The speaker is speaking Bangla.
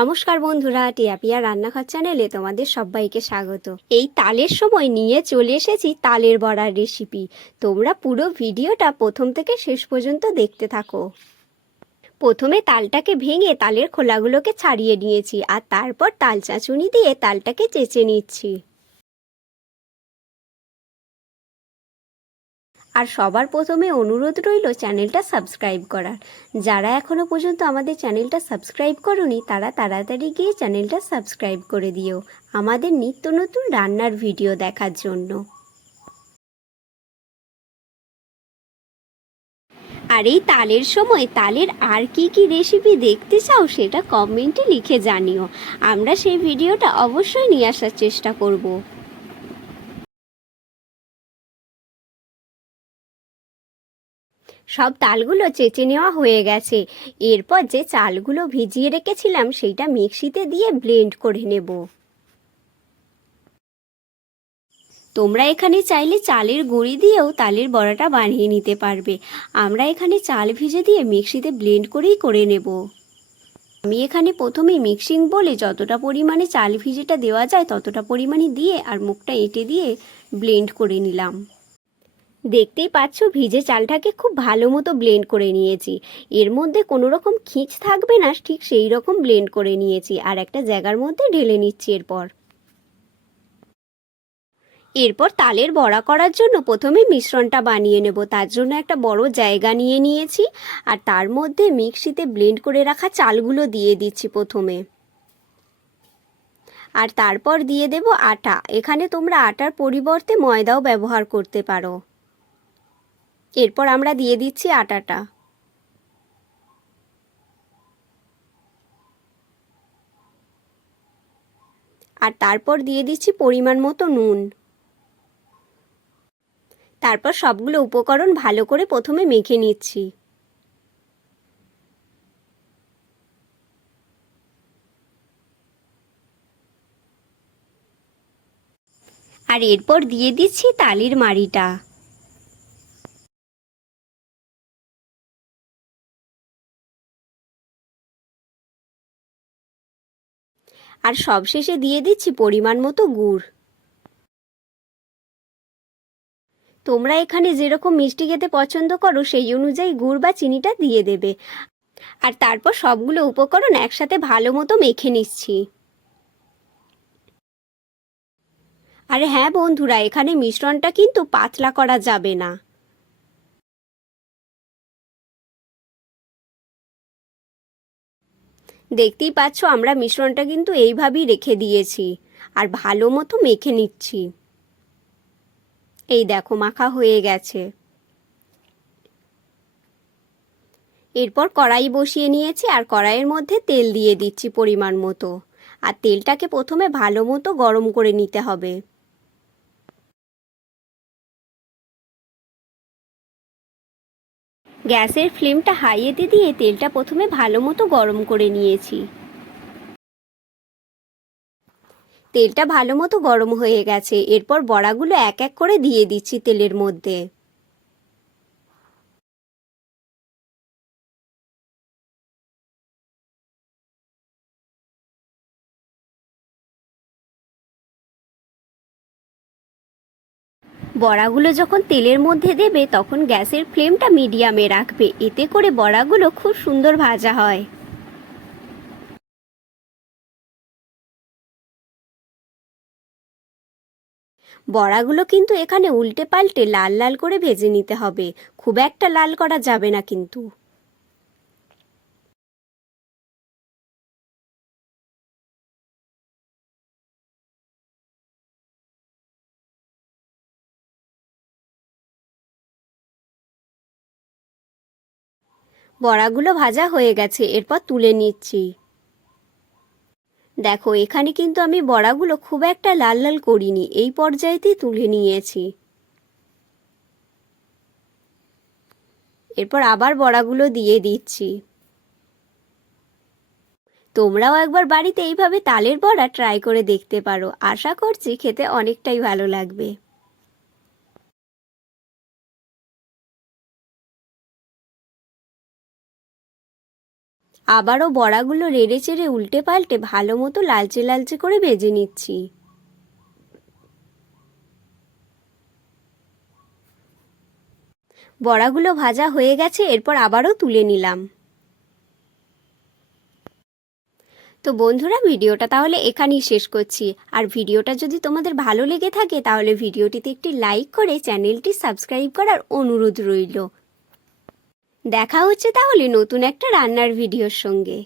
নমস্কার বন্ধুরা, টিয়াপিয়া রান্নাঘর চ্যানেলে তোমাদের সবাইকে স্বাগত। এই তালের সময় নিয়ে চলে এসেছি তালের বড়ার রেসিপি। তোমরা পুরো ভিডিওটা প্রথম থেকে শেষ পর্যন্ত দেখতে থাকো। প্রথমে তালটাকে ভেঙে তালের খোলাগুলোকে ছাড়িয়ে নিয়েছি, আর তারপর তাল চাঁচুনি দিয়ে তালটাকে চেঁচে নিচ্ছি। আর সবার প্রথমে অনুরোধ রইল চ্যানেলটা সাবস্ক্রাইব করার। যারা এখনও পর্যন্ত আমাদের চ্যানেলটা সাবস্ক্রাইব করোনি তারা তাড়াতাড়ি গিয়ে চ্যানেলটা সাবস্ক্রাইব করে দিও আমাদের নিত্য নতুন রান্নার ভিডিও দেখার জন্য। আর এই তালের সময় তালের আর কি কি রেসিপি দেখতে চাও সেটা কমেন্টে লিখে জানিও। আমরা সেই ভিডিওটা অবশ্যই নিয়ে আসার চেষ্টা করব। সব তালগুলো চেঁচে নেওয়া হয়ে গেছে। এরপর যে চালগুলো ভিজিয়ে রেখেছিলাম সেইটা মিক্সিতে দিয়ে ব্লেন্ড করে নেব। তোমরা এখানে চাইলে চালের গুঁড়ি দিয়েও তালের বড়াটা বানিয়ে নিতে পারবে। আমরা এখানে চাল ভিজে দিয়ে মিক্সিতে ব্লেন্ড করেই করে নেব। আমি এখানে প্রথমেই মিক্সিং বলে যতটা পরিমাণে চাল ভিজেটা দেওয়া যায় ততটা পরিমাণে দিয়ে আর মুখটা এঁটে দিয়ে ব্লেন্ড করে নিলাম। দেখতেই পাচ্ছ ভিজে চালটাকে খুব ভালো মতো ব্লেন্ড করে নিয়েছি। এর মধ্যে কোনো রকম খিঁচ থাকবে না, ঠিক সেই রকম ব্লেন্ড করে নিয়েছি। আর একটা জায়গার মধ্যে ঢেলে নিচ্ছি। এরপর তালের বড়া করার জন্য প্রথমে মিশ্রণটা বানিয়ে নেব। তার জন্য একটা বড় জায়গা নিয়ে নিয়েছি, আর তার মধ্যে মিক্সিতে ব্লেন্ড করে রাখা চালগুলো দিয়ে দিচ্ছি প্রথমে। আর তারপর দিয়ে দেব আটা। এখানে তোমরা আটার পরিবর্তে ময়দাও ব্যবহার করতে পারো। এরপর আমরা দিয়ে দিচ্ছি আটাটা। আর তারপর দিয়ে দিচ্ছি পরিমাণ মতো নুন। তারপর সবগুলো উপকরণ ভালো করে প্রথমে মেখে নিচ্ছি। আর এরপর দিয়ে দিচ্ছি তালের মাড়িটা। আর সবশেষে দিয়ে দিচ্ছি পরিমাণ মতো গুড়। তোমরা এখানে যেরকম মিষ্টি খেতে পছন্দ করো সেই অনুযায়ী গুড় বা চিনিটা দিয়ে দেবে। আর তারপর সবগুলো উপকরণ একসাথে ভালো মতো মেখে নিচ্ছি। আর হ্যাঁ বন্ধুরা, এখানে মিশ্রণটা কিন্তু পাতলা করা যাবে না। দেখতেই পাচ্ছ আমরা মিশ্রণটা কিন্তু এইভাবেই রেখে দিয়েছি আর ভালো মতো মেখে নিচ্ছি। এই দেখো মাখা হয়ে গেছে। এরপর কড়াই বসিয়ে নিয়েছি আর কড়াইয়ের মধ্যে তেল দিয়ে দিচ্ছি পরিমাণ মতো। আর তেলটাকে প্রথমে ভালো মতো গরম করে নিতে হবে। গ্যাসের ফ্লেমটা হাইতে দিয়ে তেলটা প্রথমে ভালো মতো গরম করে নিয়েছি। তেলটা ভালো মতো গরম হয়ে গেছে। এরপর বড়াগুলো এক এক করে দিয়ে দিচ্ছি তেলের মধ্যে। বড়াগুলো যখন তেলের মধ্যে দেবে তখন গ্যাসের ফ্লেমটা মিডিয়ামে রাখবে, এতে করে বড়াগুলো খুব সুন্দর ভাজা হয়। বড়াগুলো কিন্তু এখানে উল্টে পাল্টে লাল লাল করে ভেজে নিতে হবে, খুব একটা লাল করা যাবে না কিন্তু। বড়াগুলো ভাজা হয়ে গেছে, এরপর তুলে নিচ্ছি। দেখো এখানে কিন্তু আমি বড়াগুলো খুব একটা লাল লাল করিনি, এই পর্যায়েতেই তুলে নিয়েছি। এরপর আবার বড়াগুলো দিয়ে দিচ্ছি। তোমরাও একবার বাড়িতে এইভাবে তালের বড়া ট্রাই করে দেখতে পারো, আশা করছি খেতে অনেকটাই ভালো লাগবে। আবারও বড়াগুলো নেড়ে চেড়ে উল্টে পাল্টে ভালো মতো লালচে লালচে করে ভেজে নিচ্ছি। বড়াগুলো ভাজা হয়ে গেছে, এরপর আবারও তুলে নিলাম। তো বন্ধুরা, ভিডিওটা তাহলে এখানেই শেষ করছি। আর ভিডিওটা যদি তোমাদের ভালো লেগে থাকে তাহলে ভিডিওটিতে একটি লাইক করে চ্যানেলটি সাবস্ক্রাইব করার অনুরোধ রইল। দেখা হচ্ছে তাহলে নতুন একটা রান্নার ভিডিওর সঙ্গে।